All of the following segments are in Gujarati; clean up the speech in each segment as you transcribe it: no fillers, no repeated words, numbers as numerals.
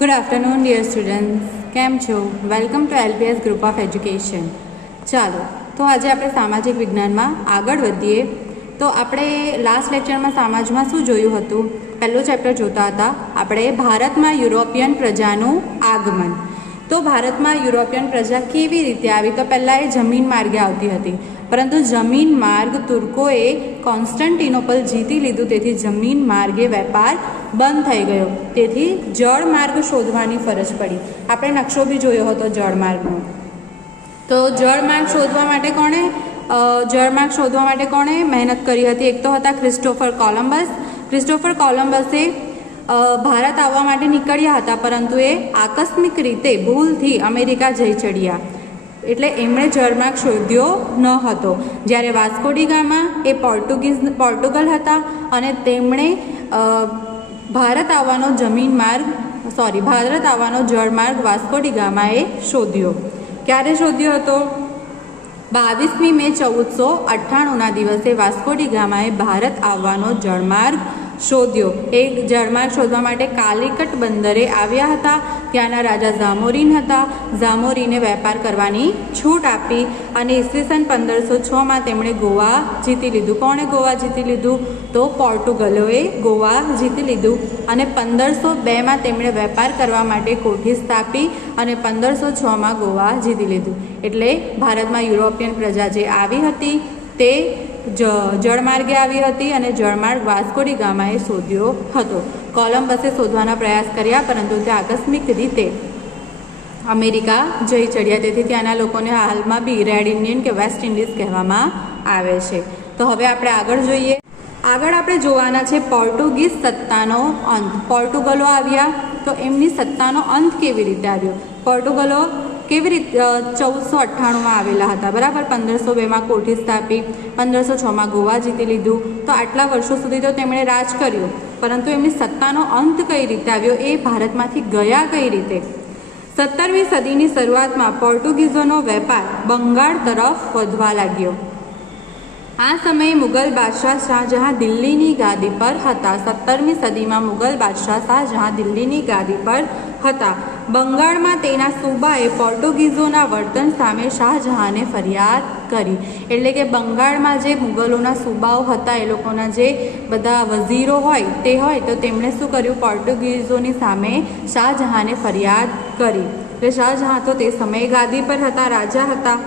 Good afternoon, dear students. કેમ છો? Welcome to LPS group of education. ચાલો તો આજે આપણે સામાજિક વિજ્ઞાનમાં આગળ વધીએ. તો આપણે લાસ્ટ લેક્ચરમાં સમાજમાં શું જોયું હતું? પહેલું ચેપ્ટર જોતા હતા આપણે ભારતમાં યુરોપિયન પ્રજાનું આગમન. તો ભારતમાં યુરોપિયન પ્રજા કેવી રીતે આવી? તો પહેલાં એ જમીન માર્ગે આવતી હતી, પરંતુ જમીન માર્ગ તુર્કોએ કોન્સ્ટન્ટિનોપલ જીતી લીધું, તેથી જમીન માર્ગે વેપાર બંધ થઈ ગયો. તેથી જળ માર્ગ શોધવાની ફરજ પડી. આપણે નકશો બી જોયો હતો જળમાર્ગનો. તો જળમાર્ગ શોધવા માટે કોણે મહેનત કરી હતી? એક તો હતા ક્રિસ્ટોફર કોલમ્બસ. ક્રિસ્ટોફર કોલમ્બસે ભારત આવવા માટે નીકળ્યા હતા, પરંતુ એ આકસ્મિક રીતે ભૂલથી અમેરિકા જઈ ચડ્યા, એટલે એમણે જળમાર્ગ શોધ્યો ન હતો. જ્યારે વાસ્કો ડી ગામા એ પોર્ટુગલ હતા અને તેમણે ભારત આવવાનો જળમાર્ગ વાસ્કો ડી ગામાએ શોધ્યો. ક્યારે શોધ્યો હતો? 22મી મે 1498ના દિવસે વાસ્કો ડી ગામાએ ભારત આવવાનો જળમાર્ગ શોધ્યો. એ જળમાર્ગ શોધવા માટે કાલિકટ બંદરે આવ્યા હતા. ત્યાંના રાજા ઝામોરીન હતા. ઝામોરીને વેપાર કરવાની છૂટ આપી અને ઈસવીસન 1506માં તેમણે ગોવા જીતી લીધું. કોણે ગોવા જીતી લીધું? તો પોર્ટુગલોએ ગોવા જીતી લીધું અને 1502માં તેમણે વેપાર કરવા માટે કોઠી સ્થાપી અને 1506માં ગોવા જીતી લીધું. એટલે ભારતમાં યુરોપિયન પ્રજા જે આવી હતી તે જળમાર્ગે આવી હતી અને જળમાર્ગ વાસ્કો ડી ગામાએ શોધ્યો હતો. કોલમ્બસે શોધવાના પ્રયાસ કર્યા, પરંતુ તે આકસ્મિક રીતે અમેરિકા જઈ ચડ્યા. તેથી ત્યાંના લોકોને હાલમાં બી રેડ ઇન્ડિયન કે વેસ્ટ ઇન્ડિઝ કહેવામાં આવે છે. તો હવે આપણે આગળ જોઈએ. આગળ આપણે જોવાના છે પોર્ટુગીઝ સત્તાનો અંત. પોર્ટુગલો આવ્યા તો એમની સત્તાનો અંત કેવી રીતે આવ્યો? પોર્ટુગલો કેવી રીતે 1498માં આવેલા હતા, બરાબર. 1502માં કોઠી સ્થાપી, 1506માં ગોવા જીતી લીધું. તો આટલા વર્ષો સુધી તો તેમણે રાજ કર્યું, પરંતુ એમની સત્તાનો અંત કઈ રીતે આવ્યો? એ ભારતમાંથી ગયા કઈ રીતે? 17મી સદીની શરૂઆતમાં પોર્ટુગીઝોનો વેપાર બંગાળ તરફ વધવા લાગ્યો. આ સમયે મુગલ બાદશાહ શાહજહાં દિલ્હીની ગાદી પર હતા. 17મી સદીમાં મુગલ બાદશાહ શાહજહાં દિલ્હીની ગાદી પર હતા. બંગાળમાં તેના સૂબાએ પોર્ટુગીઝોના વર્તન સામે શાહજહાંને ફરિયાદ કરી. એટલે કે બંગાળમાં જે મુગલોના સૂબાઓ હતા, એ લોકોના જે બધા વઝીરો હોય તો તેમણે શું કર્યું? પોર્ટુગીઝોની સામે શાહજહાંને ફરિયાદ કરી. એટલે શાહજહાં તો તે સમયે ગાદી પર હતા, રાજા હતા.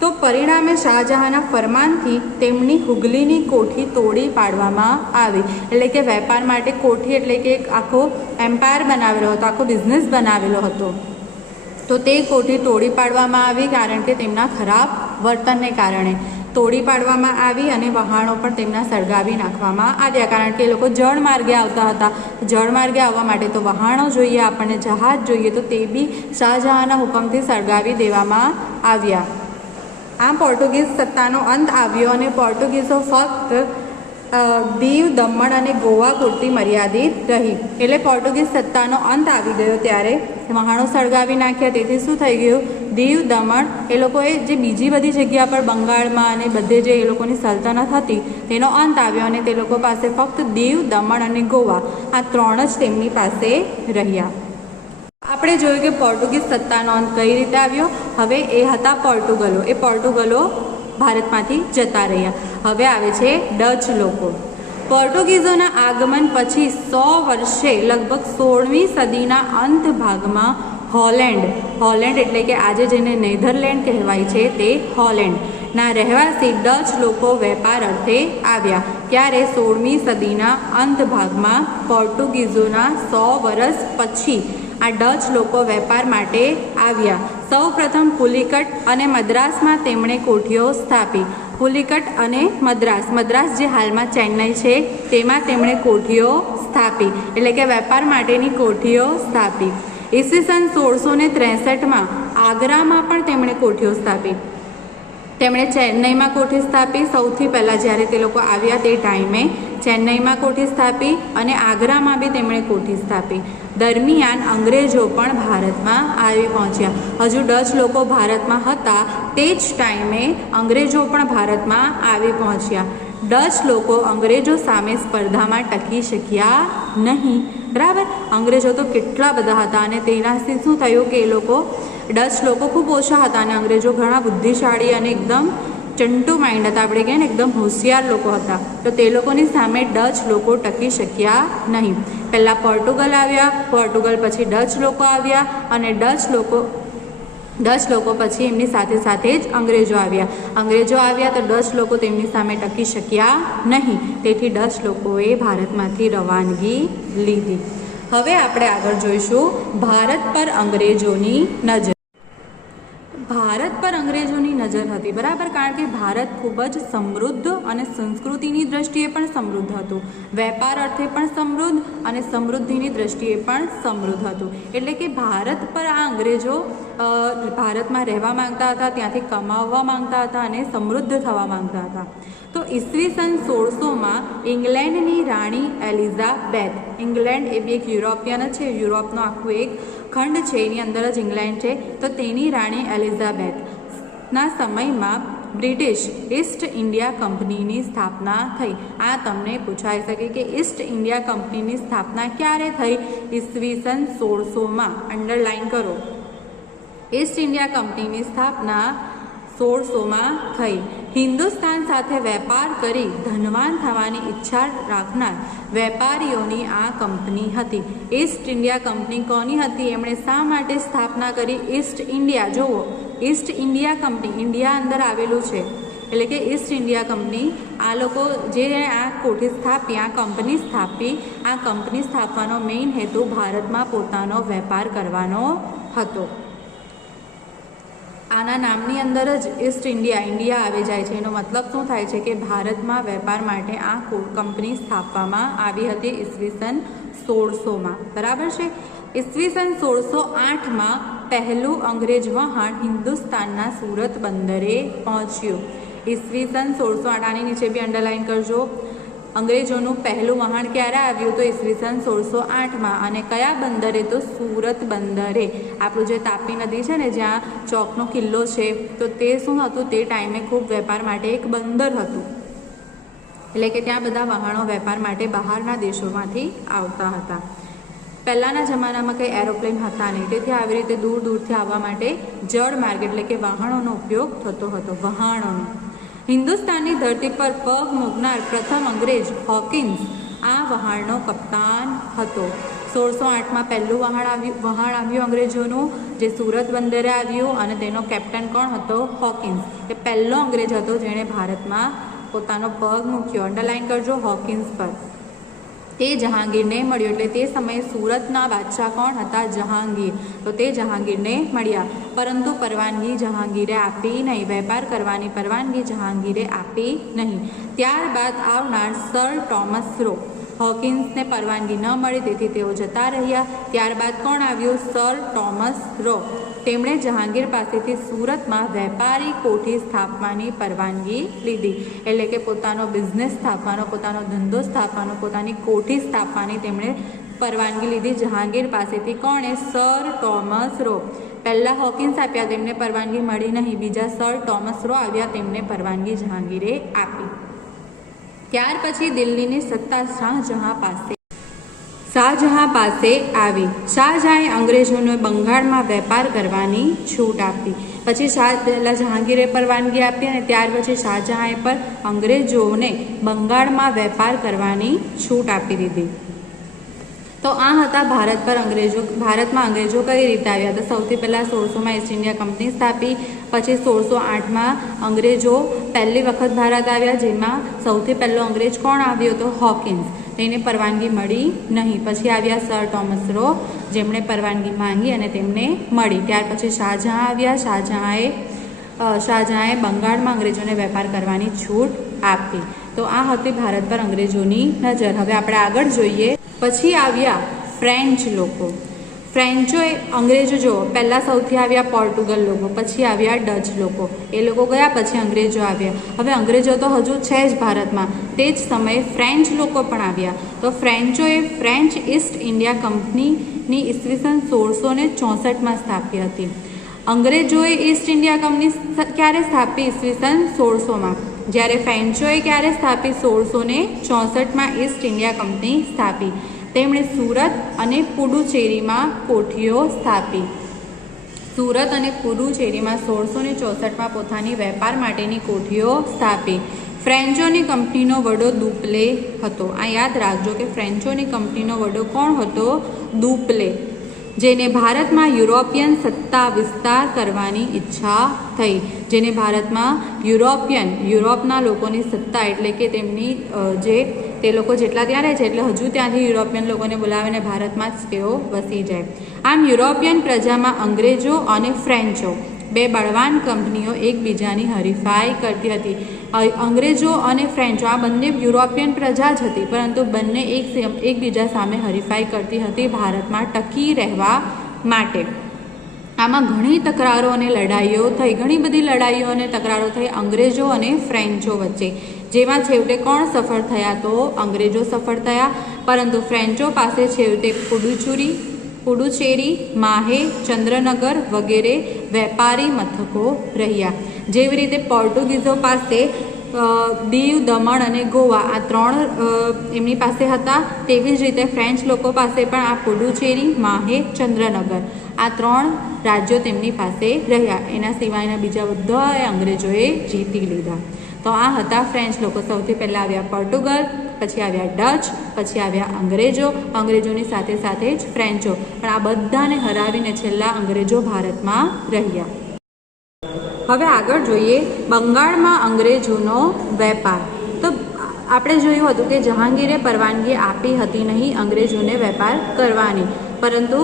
તો પરિણામે શાહજહાંના ફરમાનથી તેમની હુગલીની કોઠી તોડી પાડવામાં આવી. એટલે કે વેપાર માટે કોઠી એટલે કે એક આખો એમ્પાયર બનાવેલો હતો, આખો બિઝનેસ બનાવેલો હતો. તો તે કોઠી તોડી પાડવામાં આવી, કારણ કે તેમના ખરાબ વર્તનને કારણે તોડી પાડવામાં આવી અને વહાણો પણ તેમના સળગાવી નાખવામાં આવ્યા, કારણ કે એ લોકો જળ માર્ગે આવતા હતા. જળ માર્ગે આવવા માટે તો વહાણો જોઈએ, આપણને જહાજ જોઈએ, તો તે બી શાહજહાંના હુકમથી સળગાવી દેવામાં આવ્યા. આમ પોર્ટુગીઝ સત્તાનો અંત આવ્યો અને પોર્ટુગીઝો ફક્ત દીવ, દમણ અને ગોવા પૂરતી મર્યાદિત રહી. એટલે પોર્ટુગીઝ સત્તાનો અંત આવી ગયો ત્યારે વહાણો સળગાવી નાખ્યા. તેથી શું થઈ ગયું? દીવ, દમણ એ લોકોએ જે બીજી બધી જગ્યા પર બંગાળમાં અને બધે જે એ લોકોની સલ્તનત હતી તેનો અંત આવ્યો અને તે લોકો પાસે ફક્ત દીવ, દમણ અને ગોવા આ ત્રણ જ તેમની પાસે રહ્યા. આપણે જોયું કે પોર્ટુગીઝ સત્તાનો અંત કઈ રીતે આવ્યો. હવે એ હતા પોર્ટુગલો. એ પોર્ટુગલો ભારતમાંથી જતા રહ્યા. હવે આવે છે ડચ લોકો. પોર્ટુગીઝોના આગમન પછી 100 વર્ષે લગભગ 16મી સદીના અંત ભાગમાં હોલેન્ડ એટલે કે આજે જેને નેધરલેન્ડ કહેવાય છે તે હોલેન્ડના રહેવાસી ડચ લોકો વેપાર અર્થે આવ્યા. ત્યારે 16મી સદીના અંત ભાગમાં પોર્ટુગીઝોના 100 વર્ષ પછી આ ડચ લોકો વેપાર માટે આવ્યા. સૌ પ્રથમ પુલિકટ અને મદ્રાસમાં તેમણે કોઠીઓ સ્થાપી. પુલિકટ અને મદ્રાસ જે હાલમાં ચેન્નઈ છે તેમાં તેમણે કોઠીઓ સ્થાપી, એટલે કે વેપાર માટેની કોઠીઓ સ્થાપી. ઈસવીસન 1663માં આગ્રામાં પણ તેમણે કોઠીઓ સ્થાપી. તેમણે ચેન્નઈમાં કોઠી સ્થાપી. સૌથી પહેલાં જ્યારે તે લોકો આવ્યા તે ટાઈમે ચેન્નઈમાં કોઠી સ્થાપી અને આગ્રામાં બી તેમણે કોઠી સ્થાપી. દરમિયાન અંગ્રેજો પણ ભારતમાં આવી પહોંચ્યા. હજુ ડચ લોકો ભારતમાં હતા તે જ ટાઈમે અંગ્રેજો પણ ભારતમાં આવી પહોંચ્યા. ડચ લોકો અંગ્રેજો સામે સ્પર્ધામાં ટકી શક્યા નહીં બરાબર. અંગ્રેજો તો કેટલા બધા હતા અને તેનાથી શું થયું કે એ લોકો ડચ લોકો ખૂબ ઓછા હતા અને અંગ્રેજો ઘણા બુદ્ધિશાળી અને એકદમ ચંટુ માઇન્ડ હતા, આપણે કહીએ ને એકદમ હોશિયાર લોકો હતા. તો તે લોકોની સામે ડચ લોકો ટકી શક્યા નહીં. પહેલાં પોર્ટુગલ આવ્યા, પોર્ટુગલ પછી ડચ લોકો આવ્યા અને ડચ લોકો પછી એમની સાથે સાથે જ અંગ્રેજો આવ્યા તો ડચ લોકો તેમની સામે ટકી શક્યા નહીં. તેથી ડચ લોકોએ ભારતમાંથી રવાનગી લીધી. હવે આપણે આગળ જોઈશું ભારત પર અંગ્રેજોની નજર. ભારત પર અંગ્રેજોની નજર હતી, બરાબર, કારણ કે ભારત ખૂબ જ સમૃદ્ધ અને સંસ્કૃતિની દ્રષ્ટિએ પણ સમૃદ્ધ હતું, વેપાર અર્થે પણ સમૃદ્ધ અને સમૃદ્ધિની દ્રષ્ટિએ પણ સમૃદ્ધ હતું. એટલે કે ભારત પર આ અંગ્રેજો ભારતમાં રહેવા માંગતા હતા, ત્યાંથી કમાવવા માંગતા હતા અને સમૃદ્ધ થવા માંગતા હતા. તો ઈસવીસન 1600માં ઇંગ્લેન્ડની રાણી એલિઝાબેથ, ઇંગ્લેન્ડ એ બી એક યુરોપિયન જ છે, યુરોપનો આખું એક ખંડ છે, એની અંદર જ ઇંગ્લેન્ડ છે. તો તેની રાણી એલિઝાબેથના સમયમાં બ્રિટિશ ઈસ્ટ ઇન્ડિયા કંપનીની સ્થાપના થઈ. આ તમને પૂછાઈ શકે કે ઈસ્ટ ઇન્ડિયા કંપનીની સ્થાપના ક્યારે થઈ? ઈસવીસન 1600માં. અંડરલાઇન કરો. ઈસ્ટ ઇન્ડિયા કંપનીની સ્થાપના 1600માં થઈ. હિન્દુસ્તાન સાથે વેપાર કરી ધનવાન થવાની ઈચ્છા રાખનાર વેપારીઓની આ કંપની હતી. ઈસ્ટ ઇન્ડિયા કંપની કોની હતી? એમણે શા માટે સ્થાપના કરી? ઈસ્ટ ઇન્ડિયા, જુઓ, ઈસ્ટ ઇન્ડિયા કંપની, ઇન્ડિયા અંદર આવેલું છે એટલે કે ઈસ્ટ ઇન્ડિયા કંપની. આ લોકો જે આ કોઠી સ્થાપી, આ કંપની સ્થાપી, આ કંપની સ્થાપવાનો મેઇન હેતુ ભારતમાં પોતાનો વેપાર કરવાનો હતો. આના નામની અંદર જ ઈસ્ટ ઇન્ડિયા આવી જાય છે. એનો મતલબ શું થાય છે કે ભારતમાં વેપાર માટે આ કંપની સ્થાપવામાં આવી હતી ઈસવીસન 1600માં. બરાબર છે. ઈસવીસન 1608માં પહેલું અંગ્રેજ વહાણ હિન્દુસ્તાનના સુરત બંદરે પહોંચ્યું. ઈસવીસન 1608, આની નીચે બી અંડરલાઇન કરજો. અંગ્રેજોનું પહેલું વહાણ ક્યારે આવ્યું? તો ઈસવીસન 1608માં. અને કયા બંદરે? તો સુરત બંદરે. આપણું જે તાપી નદી છે ને, જ્યાં ચોકનો કિલ્લો છે, તો તે શું હતું? તે ટાઈમે ખૂબ વેપાર માટે એક બંદર હતું. એટલે કે ત્યાં બધા વહાણો વેપાર માટે બહારના દેશોમાંથી આવતા હતા. પહેલાંના જમાનામાં કંઈ એરોપ્લેન હતા નહીં, તેથી આવી રીતે દૂર દૂરથી આવવા માટે જળ માર્ગ એટલે કે વહાણોનો ઉપયોગ થતો હતો. વહાણોનો. હિન્દુસ્તાનની ધરતી પર પગ મૂકનાર પ્રથમ અંગ્રેજ હોકિન્સ આ વહાણનો કપ્તાન હતો. 1608માં પહેલું વહાણ આવ્યું અંગ્રેજોનું, જે સુરત બંદરે આવ્યું અને તેનો કેપ્ટન કોણ હતો? હોકિન્સ. એ પહેલો અંગ્રેજ હતો જેણે ભારતમાં પોતાનો પગ મૂક્યો. અંડરલાઇન કરજો હોકિન્સ પર. તે જહાંગીરને મળ્યો. એટલે તે સમયે સુરતના બાદશાહ કોણ હતા? જહાંગીર. તો તે જહાંગીરને મળ્યા, પરંતુ પરવાનગી જહાંગીરે આપી નહીં. વેપાર કરવાની પરવાનગી જહાંગીરે આપી નહીં. ત્યારબાદ આવનાર સર ટોમસ રો, હોકિન્સને પરવાનગી ન મળી, તેથી તેઓ જતા રહ્યા. ત્યારબાદ કોણ આવ્યું? Sir Thomas Roe. તેમણે જહાંગીર પાસેથી સુરતમાં વેપારી કોઠી સ્થાપવાની પરવાનગી લીધી. એટલે કે પોતાનો બિઝનેસ સ્થાપવાનો, પોતાનો ધંધો સ્થાપવાનો, પોતાની કોઠી સ્થાપવાની તેમણે પરવાનગી લીધી જહાંગીર પાસેથી. કોણે? Sir Thomas Roe. પહેલાં હોકિન્સ આપ્યા, તેમને પરવાનગી મળી નહીં. બીજા સર ટોમસ રો આવ્યા, તેમને પરવાનગી જહાંગીરે આપી. ત્યાર પછી દિલ્હીની સત્તા શાહજહાં પાસે આવી. શાહજહાંએ અંગ્રેજોને બંગાળમાં વેપાર કરવાની છૂટ આપી. પછી પહેલાં જહાંગીરે પરવાનગી આપી અને ત્યાર પછી શાહજહાંએ પર અંગ્રેજોને બંગાળમાં વેપાર કરવાની છૂટ આપી દીધી. તો આ હતા ભારત પર અંગ્રેજો. ભારતમાં અંગ્રેજો કઈ રીતે આવ્યા? તો સૌથી પહેલાં 1600માં ઈસ્ટ ઇન્ડિયા કંપની સ્થાપી. પછી 1608માં અંગ્રેજો પહેલી વખત ભારત આવ્યા, જેમાં સૌથી પહેલો અંગ્રેજ કોણ આવ્યો? તો હોકિન્સ. તેને પરવાનગી મળી નહીં. પછી આવ્યા સર ટોમસ રો, જેમણે પરવાનગી માંગી અને તેમને મળી. ત્યાર પછી શાહજહાં આવ્યા. શાહજહાંએ બંગાળમાં અંગ્રેજોને વેપાર કરવાની છૂટ આપી. તો આ હતી ભારત પર અંગ્રેજોની નજર. હવે આપણે આગળ જોઈએ. પછી આવ્યા ફ્રેન્ચ લોકો. ફ્રેન્ચોએ અંગ્રેજો, જો પહેલાં સૌથી આવ્યા પોર્ટુગલ લોકો, પછી આવ્યા ડચ લોકો. એ લોકો ગયા, પછી અંગ્રેજો આવ્યા. હવે અંગ્રેજો તો હજુ છે જ ભારતમાં. તે જ સમયે ફ્રેન્ચ લોકો પણ આવ્યા. તો ફ્રેન્ચોએ ફ્રેન્ચ ઈસ્ટ ઇન્ડિયા કંપનીની ઈસવીસન 1664માં સ્થાપી હતી. અંગ્રેજોએ ઈસ્ટ ઇન્ડિયા કંપની ક્યારે સ્થાપી? ઈસવીસન 1600માં. જ્યારે ફ્રેન્ચોએ ક્યારે સ્થાપી? 1664માં ઈસ્ટ ઇન્ડિયા કંપની સ્થાપી. તેમણે સુરત અને પુડુચેરીમાં કોઠીઓ સ્થાપી. સુરત અને પુડુચેરીમાં 1664માં પોતાની વેપાર માટેની કોઠીઓ સ્થાપી. ફ્રેન્ચોની કંપનીનો વડો દુપ્લે હતો. આ યાદ રાખજો કે ફ્રેન્ચોની કંપનીનો વડો કોણ હતો? દુપ્લે, જેને ભારતમાં યુરોપિયન સત્તા વિસ્તાર કરવાની ઈચ્છા થઈ. જેને ભારતમાં યુરોપના લોકોની સત્તા એટલે કે તેમની તે લોકો જેટલા ત્યાં રહે છે એટલે હજુ ત્યાંથી યુરોપિયન લોકોને બોલાવીને ભારતમાં જ તેઓ વસી જાય. આમ યુરોપિયન પ્રજામાં અંગ્રેજો અને ફ્રેન્ચો બે બળવાન કંપનીઓ એકબીજાની હરીફાઈ કરતી હતી. અંગ્રેજો અને ફ્રેન્ચો આ બંને યુરોપિયન પ્રજા જ હતી, પરંતુ બંને એકબીજા સામે હરીફાઈ કરતી હતી ભારતમાં ટકી રહેવા માટે. આમાં ઘણી તકરારો અને લડાઈઓ થઈ, ઘણી બધી લડાઈઓ અને તકરારો થઈ અંગ્રેજો અને ફ્રેન્ચો વચ્ચે, જેમાં છેવટે કોણ સફળ થયા? તો અંગ્રેજો સફળ થયા, પરંતુ ફ્રેન્ચો પાસે છેવટે પુડુચેરી, માહે, ચંદ્રનગર વગેરે વેપારી મથકો રહ્યા. જેવી રીતે પોર્ટુગીઝો પાસે દીવ, દમણ અને ગોવા આ 3 એમની પાસે હતા, તેવી જ રીતે ફ્રેન્ચ લોકો પાસે પણ આ પુડુચેરી, માહે, ચંદ્રનગર આ 3 રાજ્યો તેમની પાસે રહ્યા. એના સિવાયના બીજા બધા અંગ્રેજોએ જીતી લીધા. તો આ હતા ફ્રેન્ચ લોકો. સૌથી પહેલાં આવ્યા પોર્ટુગલ, પછી આવ્યા ડચ, પછી આવ્યા અંગ્રેજો, અંગ્રેજોની સાથે સાથે જ ફ્રેન્ચો. પણ આ બધાને હરાવીને છેલ્લા અંગ્રેજો ભારતમાં રહ્યા. હવે આગળ જોઈએ બંગાળમાં અંગ્રેજોનો વેપાર. તો આપણે જોયું હતું કે જહાંગીરે પરવાનગી આપી હતી નહીં અંગ્રેજોને વેપાર કરવાની, પરંતુ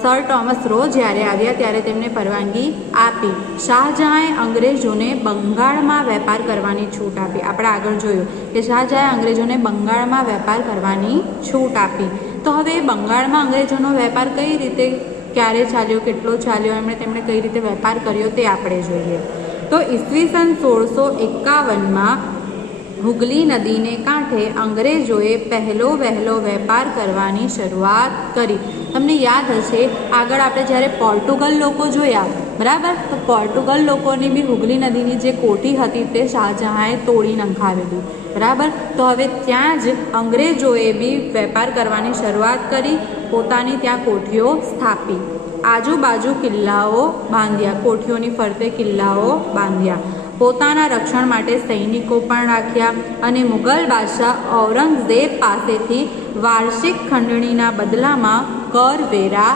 સર ટોમસ રો જ્યારે આવ્યા ત્યારે તેમને પરવાનગી આપી. શાહજહાંએ અંગ્રેજોને બંગાળમાં વેપાર કરવાની છૂટ આપી. આપણે આગળ જોયું કે શાહજહાંએ અંગ્રેજોને બંગાળમાં વેપાર કરવાની છૂટ આપી. તો હવે બંગાળમાં અંગ્રેજોનો વેપાર કઈ રીતે, ક્યારે ચાલ્યો, કેટલો ચાલ્યો, તેમણે કઈ રીતે વેપાર કર્યો તે આપણે જોઈએ. તો ઈસવીસન 1651માં હુગલી નદીને કાંઠે અંગ્રેજોએ વહેલો વેપાર કરવાની શરૂઆત કરી. તમને યાદ હશે આગળ આપણે જ્યારે પોર્ટુગલ લોકો જોયા, બરાબર, તો પોર્ટુગલ લોકોની બી હુગલી નદીની જે કોઠી હતી તે શાહજહાંએ તોડી નંખાવેલી, બરાબર. તો હવે ત્યાં જ અંગ્રેજોએ બી વેપાર કરવાની શરૂઆત કરી, પોતાની ત્યાં કોઠીઓ સ્થાપી, આજુબાજુ કિલ્લાઓ બાંધ્યા, કોઠીઓની ફરતે કિલ્લાઓ બાંધ્યા, પોતાના રક્ષણ માટે સૈનિકો પણ રાખ્યા અને મુગલ બાદશાહ ઔરંગઝેબ પાસેથી વાર્ષિક ખંડણીના બદલામાં કરવેરા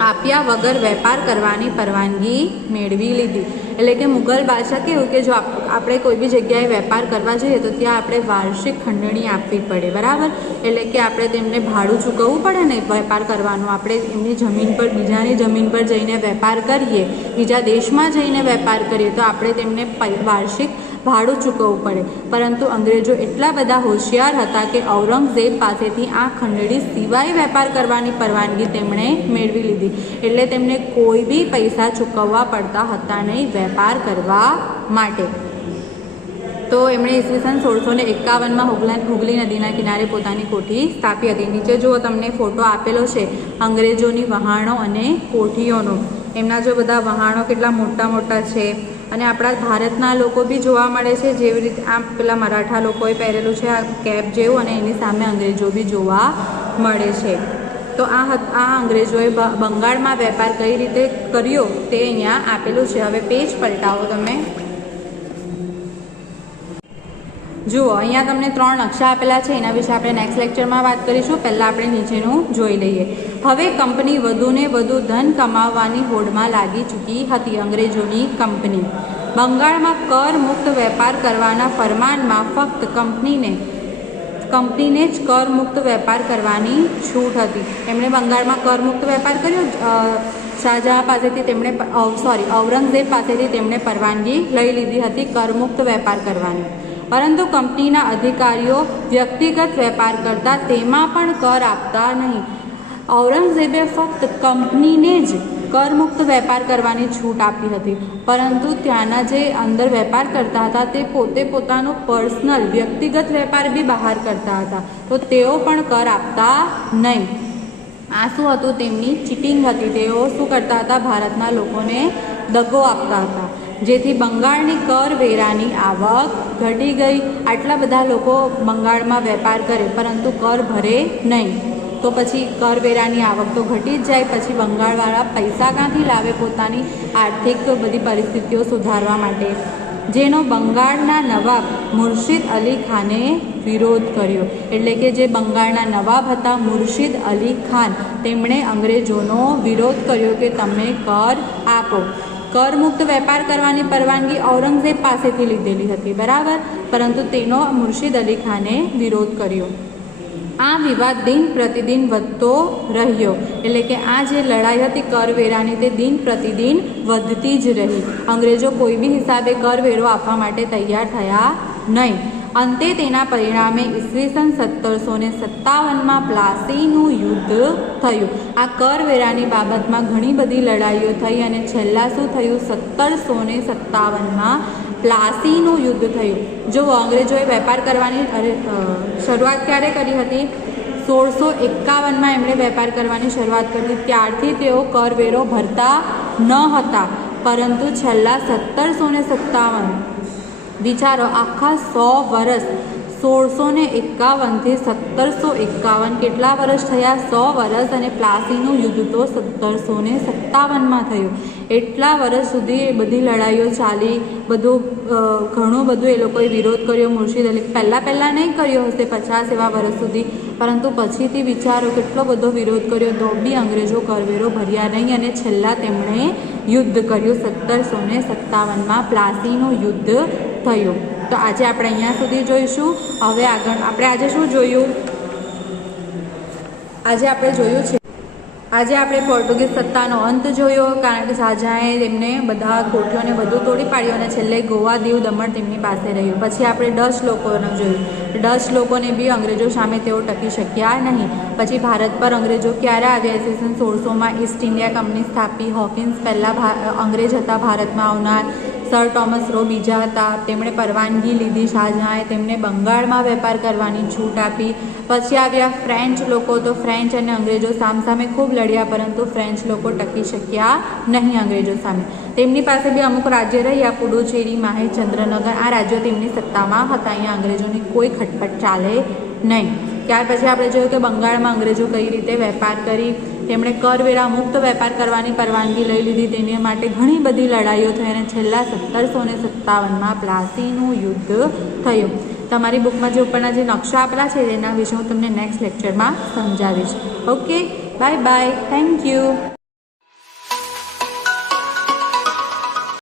આપ્યા વગર વેપાર કરવાની પરવાનગી મેળવી લીધી. એટલે કે મુગલ બાદશાહ કેવું કે જો આપણે કોઈ બી જગ્યાએ વેપાર કરવા જઈએ તો ત્યાં આપણે વાર્ષિક ખંડણી આપવી પડે, બરાબર. એટલે કે આપણે તેમને ભાડું ચૂકવવું પડે ને વેપાર કરવાનું. આપણે એમની જમીન પર, બીજાની જમીન પર જઈને વેપાર કરીએ, બીજા દેશમાં જઈને વેપાર કરીએ તો આપણે તેમને વાર્ષિક ભાડું ચૂકવવું પડે. પરંતુ અંગ્રેજો એટલા બધા હોશિયાર હતા કે ઔરંગઝેબ પાસેથી આ ખંડણી સિવાય વેપાર કરવાની પરવાનગી તેમણે મેળવી લીધી. એટલે તેમને કોઈ બી પૈસા ચૂકવવા પડતા હતા નહીં વેપાર કરવા માટે. તો એમણે ઈસવીસન 1651માં હુગલી નદીના કિનારે પોતાની કોઠી સ્થાપી હતી. નીચે જુઓ તમને ફોટો આપેલો છે અંગ્રેજોની વહાણો અને કોઠીઓનો. એમના જો બધા વહાણો કેટલા મોટા મોટા છે, અને આપણા ભારતના લોકો બી જોવા મળે છે, જેવી રીતે આમ પેલા મરાઠા લોકોએ પહેરેલું છે આ કેપ જેવું, અને એની સામે અંગ્રેજો બી જોવા મળે છે. તો આ અંગ્રેજોએ બંગાળમાં વેપાર કઈ રીતે કર્યો તે અહીંયા આપેલું છે. હવે પેજ પલટાવો તમે. જુઓ અહીંયા તમને 3 નકશા આપેલા છે, એના વિશે આપણે નેક્સ્ટ લેક્ચરમાં વાત કરીશું. પહેલાં આપણે નીચેનું જોઈ લઈએ. હવે કંપની વધુને વધુ ધન કમાવવાની હોડમાં લાગી ચૂકી હતી. અંગ્રેજોની કંપની બંગાળમાં કર મુક્ત વેપાર કરવાના ફરમાનમાં ફક્ત કંપનીને જ કર મુક્ત વેપાર કરવાની છૂટ હતી. એમણે બંગાળમાં કર મુક્ત વેપાર કર્યો. શાહજહાં પાસેથી ઔરંગઝેબ પાસેથી તેમણે પરવાનગી લઈ લીધી હતી કરમુક્ત વેપાર કરવાની, પરંતુ કંપનીના અધિકારીઓ વ્યક્તિગત વેપાર કરતા તેમાં પણ કર આપતા નહીં. ઔરંગઝેબે ફક્ત કંપનીને જ કરમુક્ત વેપાર કરવાની છૂટ આપી હતી, પરંતુ ત્યાંના જે અંદર વેપાર કરતા હતા તે પોતે પોતાનો પર્સનલ વ્યક્તિગત વેપાર બી બહાર કરતા હતા, તો તેઓ પણ કર આપતા નહીં. આ શું હતું? તેમની ચીટિંગ હતી. તેઓ શું કરતા હતા? ભારતના લોકોને દગો આપતા હતા. જેથી બંગાળની કરવેરાની આવક ઘટી ગઈ. આટલા બધા લોકો બંગાળમાં વેપાર કરે પરંતુ કર ભરે નહીં, તો પછી કરવેરાની આવક તો ઘટી જ જાય. પછી બંગાળવાળા પૈસા ક્યાંથી લાવે પોતાની આર્થિક બધી પરિસ્થિતિઓ સુધારવા માટે, જેનો બંગાળના નવાબ મુર્શિદ અલી ખાને વિરોધ કર્યો. એટલે કે જે બંગાળના નવાબ હતા મુર્શિદ અલી ખાન, તેમણે અંગ્રેજોનો વિરોધ કર્યો કે તમે કર આપો. કરમુક્ત વેપાર કરવાની પરવાનગી ઔરંગઝેબ પાસેથી લીધેલી હતી, બરાબર, પરંતુ તેનો મુર્શિદ અલી ખાને વિરોધ કર્યો. આ વિવાદ દિન પ્રતિદિન વધતો રહ્યો. એટલે કે આ જે લડાઈ હતી કરવેરાની તે દિન પ્રતિદિન વધતી જ રહી. અંગ્રેજો કોઈ બી હિસાબે કરવેરો આપવા માટે તૈયાર થયા નહીં. અંતે તેના પરિણામે ઈસવીસન 1757માં પ્લાસીનું યુદ્ધ થયું. આ કરવેરાની બાબતમાં ઘણી બધી લડાઈઓ થઈ અને છેલ્લા શું થયું, 1757માં પ્લાસીનું યુદ્ધ થયું. જો અંગ્રેજોએ વેપાર કરવાની શરૂઆત ક્યારે કરી હતી, 1651માં એમણે વેપાર કરવાની શરૂઆત કરી. ત્યારથી તેઓ કરવેરો ભરતા ન હતા, પરંતુ છેલ્લા 1757, વિચારો, આખા 100 વર્ષ, 1651થી 1751, કેટલા વર્ષ થયા, 100 વર્ષ. અને પ્લાસીનું યુદ્ધ તો 1757માં થયું. એટલા વર્ષ સુધી એ બધી લડાઈઓ ચાલી, બધું ઘણું બધું એ લોકોએ વિરોધ કર્યો. મુર્શિદ અલી પહેલાં નહીં કર્યો હશે 50 એવા વર્ષ સુધી, પરંતુ પછીથી વિચારો કેટલો બધો વિરોધ કર્યો, તો બી અંગ્રેજો કરવેરો ભર્યા નહીં અને છેલ્લા તેમણે યુદ્ધ કર્યું. 1757માં પ્લાસીનું યુદ્ધ થયું. તો આજે આપણે અહીંયા સુધી જોઈશું. હવે આગળ આપણે આજે શું જોયું, આજે આપણે પોર્ટુગીઝ સત્તાનો અંત જોયો, કારણ કે શાહજહાંએ તેમને બધા કોઠીઓને બધું તોડી પાડ્યું અને છેલ્લે ગોવા, દીવ, દમણ તેમની પાસે રહ્યું. પછી આપણે ડચ લોકોને જોયું. ડચ લોકોને બી અંગ્રેજો સામે તેઓ ટકી શક્યા નહીં. પછી ભારત પર અંગ્રેજો ક્યારે આવ્યા, ઈસવીસન 1600માં ઈસ્ટ ઇન્ડિયા કંપની સ્થાપી. હોકિન્સ પહેલાં અંગ્રેજ હતા ભારતમાં આવનાર. સર ટોમસ રો બીજા હતા, તેમણે પરવાનગી લીધી. શાહજહાંએ તેમને બંગાળમાં વેપાર કરવાની છૂટ આપી. પછી આવ્યા ફ્રેન્ચ લોકો. તો ફ્રેન્ચ અને અંગ્રેજો સામસામે ખૂબ લડ્યા, પરંતુ ફ્રેન્ચ લોકો ટકી શક્યા નહીં અંગ્રેજો સામે. તેમની પાસે બી અમુક રાજ્ય રહ્યા, પુડુચેરી, માહે, ચંદ્રનગર, આ રાજ્યો તેમની સત્તામાં હતા. અહીંયા અંગ્રેજોની કોઈ ખટપટ ચાલે નહીં. ત્યાર પછી આપણે જોયું કે બંગાળમાં અંગ્રેજો કઈ રીતે વેપાર કરી. તેમણે કરવેરા મુક્ત વેપાર કરવાની પરવાનગી લઈ લીધી. તેની માટે ઘણી બધી લડાઈઓ થઈ અને છેલ્લા 1757માં પ્લાસીનું યુદ્ધ થયું. તમારી બુકમાં જે ઉપરના જે નકશા આપેલા છે તેના વિશે હું તમને નેક્સ્ટ લેક્ચરમાં સમજાવીશ. Okay, bye bye, thank you.